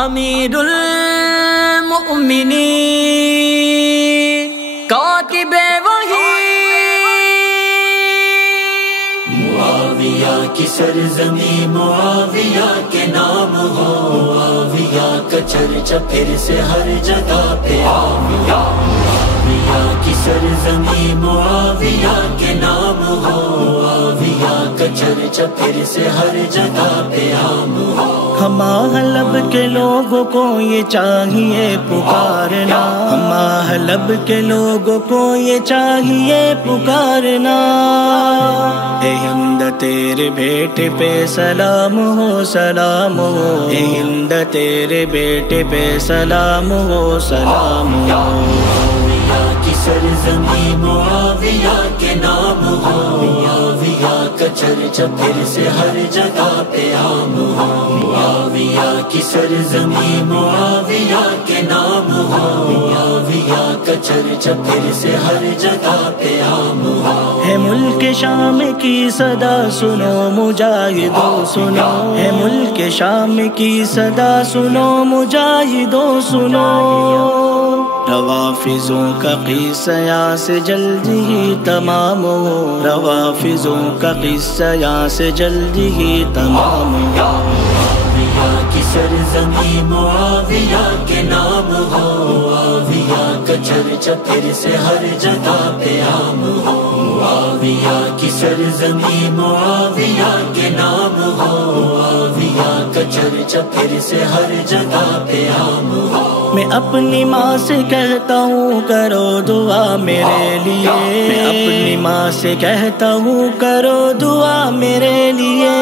امیر المؤمنین کاتب وحی، معاویہ کی سرزمین معاویہ کے نام ہو، معاویہ کا چرچا پھر سے ہر جگہ پہ عام ہو، معاویہ کی سرزمین معاویہ کے نام ہو، معاویہ کا چرچا پھر سے ہر جگہ پہ عام ہو۔ ہماہلب کے لوگوں کو یہ چاہیے پکارنا، ہماہلب کے لوگوں کو یہ چاہیے پکارنا، اے ہند تیرے بیٹے پہ سلام ہو، سلام ہو، اے ہند تیرے بیٹے پہ سلام ہو، سلام ہو۔ معاویہ کی سرزمین معاویہ کے نام ہو، معاویہ کا چرچا پھر سے ہر جگہ پہ عام ہو، معاویہ کی سرزمین معاویہ کے نام ہو، معاویہ کا چرچا پھر سے ہر جگہ پہ عام ہو۔ ہے ملک شام کی صدا سنو مجاہدوں سنو، ہے ملک شام کی صدا سنو مجاہدوں سنو، روافضوں کا قصہ یہاں سے جلد ہی تمام ہو، روافضوں کا قصہ یہاں سے جلد ہی تمام ہو۔ معاویہ کی سرزمین معاویہ کے نام ہو، معاویہ کا چرچا پھر سے ہر جگہ پہ عام ہو، معاویہ کی سرزمین معاویہ کے نام ہو، معاویہ کا چرچا پھر سے ہر جگہ پہ عام ہو۔ میں اپنی ماں سے کہتا ہوں کرو دعا میرے لیے، میں اپنی ماں سے کہتا ہوں کرو دعا میرے لیے،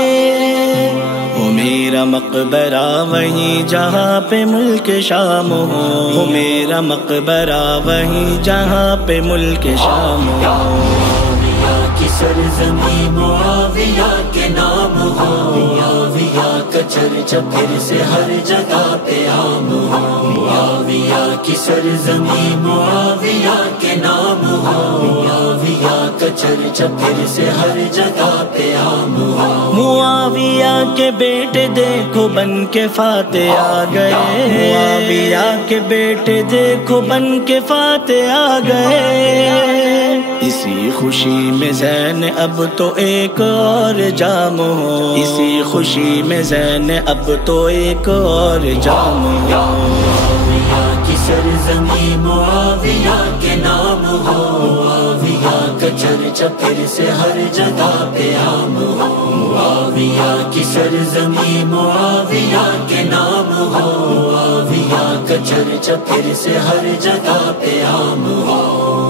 وہ میرا مقبرہ وہیں جہاں پہ ملک شام ہو، وہ میرا مقبرہ وہیں جہاں پہ ملک شام ہو۔ معاویہ کی سرزمین معاویہ کے نام ہو، معاویہ کا چرچا پھر سے ہر جگہ پہ عام ہو، معاویہ کی سرزمین معاویہ کے نام ہو، معاویہ کا چرچا پھر سے ہر جگہ پہ عام ہو۔ معاویہ کے بیٹے دیکھو بن کے فاتح آ گئے، معاویہ کے بیٹے دیکھو بن کے فاتح آ گئے، اسی خوشی میں زین اب تو ایک اور جام ہو، اسی خوشی میں زین اب تو ایک اور جام ہو۔ معاویہ کی سرزمین معاویہ کے نام ہو، معاویہ کا چرچا پھر سے ہر جگہ پہ عام ہو، معاویہ کی سرزمین معاویہ کے نام ہو، معاویہ کا چرچا پھر سے ہر جگہ پہ عام ہو۔